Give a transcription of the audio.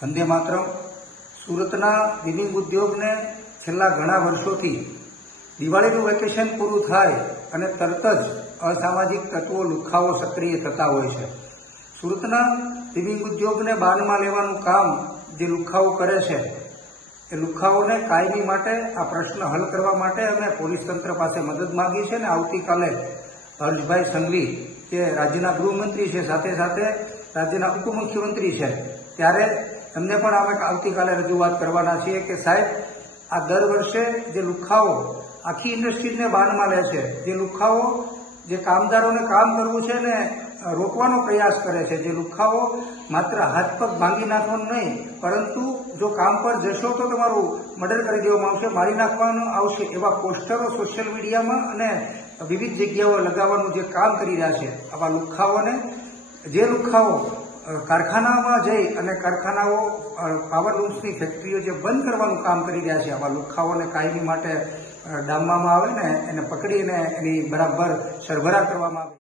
વંદે માતરમ. સુરતના વિવિંગ ઉદ્યોગને છેલ્લા ઘણા વર્ષોથી દિવાળીનું વેકેશન પૂરું થાય અને તરત જ અસામાજિક તત્વો લુખ્ખાઓ સક્રિય થતા હોય છે. સુરતના વિવિંગ ઉદ્યોગને બાનમાં લેવાનું કામ જે લુખ્ખાઓ કરે છે એ લુખ્ખાઓને કાયમી માટે આ પ્રશ્ન હલ કરવા માટે અમે પોલીસ તંત્ર પાસે મદદ માંગી છે અને આવતીકાલે હર્ષભાઈ સંઘવી જે રાજ્યના ગૃહમંત્રી છે, સાથે સાથે રાજ્યના ઉપમુખ્યમંત્રી છે, ત્યારે એમને પણ અમે આવતીકાલે રજૂઆત કરવાના છીએ કે સાહેબ, આ દર વર્ષે જે લુખ્ખાઓ આખી ઇન્ડસ્ટ્રીઝને બાનમાં લે છે, જે લુખ્ખાઓ જે કામદારોને કામ કરવું છે ને રોકવાનો પ્રયાસ કરે છે, જે લુખ્ખાઓ માત્ર હાથ પગ ભાંગી નાખવાનું નહીં, પરંતુ જો કામ પર જશો તો તમારું મર્ડર કરી દેવામાં આવશે, મારી નાખવાનું આવશે, એવા પોસ્ટરો સોશિયલ મીડિયામાં અને વિવિધ જગ્યાઓ લગાવવાનું જે કામ કરી રહ્યા છે, આવા લુખ્ખાઓને, જે લુખ્ખાઓ કારખાનામાં જઈ અને કારખાનાઓ પાવરલૂમ્સની ફેક્ટરીઓ જે બંધ કરવાનું કામ કરી રહ્યા છે, આવા લુખ્ખાઓને કાયમી માટે ડામવામાં આવે ને એને પકડીને એની બરાબર સરભરા કરવામાં આવે.